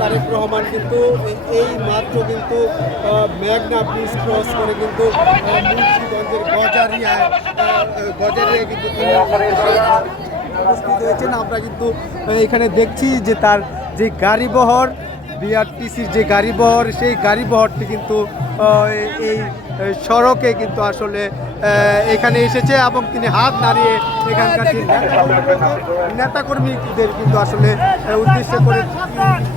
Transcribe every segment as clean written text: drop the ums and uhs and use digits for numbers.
তারেক রহমান কিন্তু এই মাত্র কিন্তু মেঘনা ব্রিজ ক্রস করে কিন্তু মুন্সিগঞ্জের গজারিয়া কিন্তু উপস্থিত হয়েছেন। আমরা কিন্তু এখানে দেখছি যে তার যে গাড়িবহর বিআরটিসির যে গাড়িবহর সেই গাড়িবহরটি কিন্তু এই সড়কে কিন্তু আসলে এখানে এসেছে এবং তিনি হাত নাড়িয়ে এখানকার যে নেতাকর্মীদের কিন্তু আসলে উদ্দেশ্য করে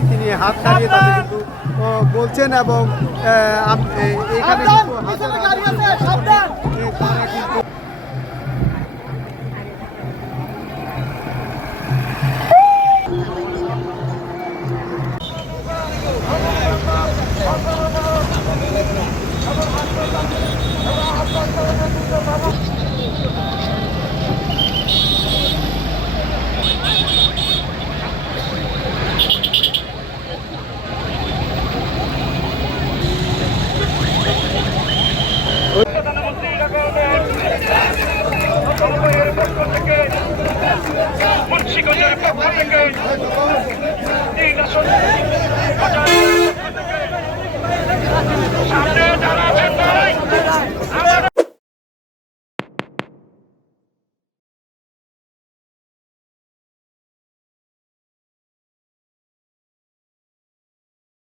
তিনি হাত নাড়িয়ে তাদের কিন্তু বলছেন এবং এখানে তারা কিন্তু মুন্সিগঞ্জের পক্ষ থেকে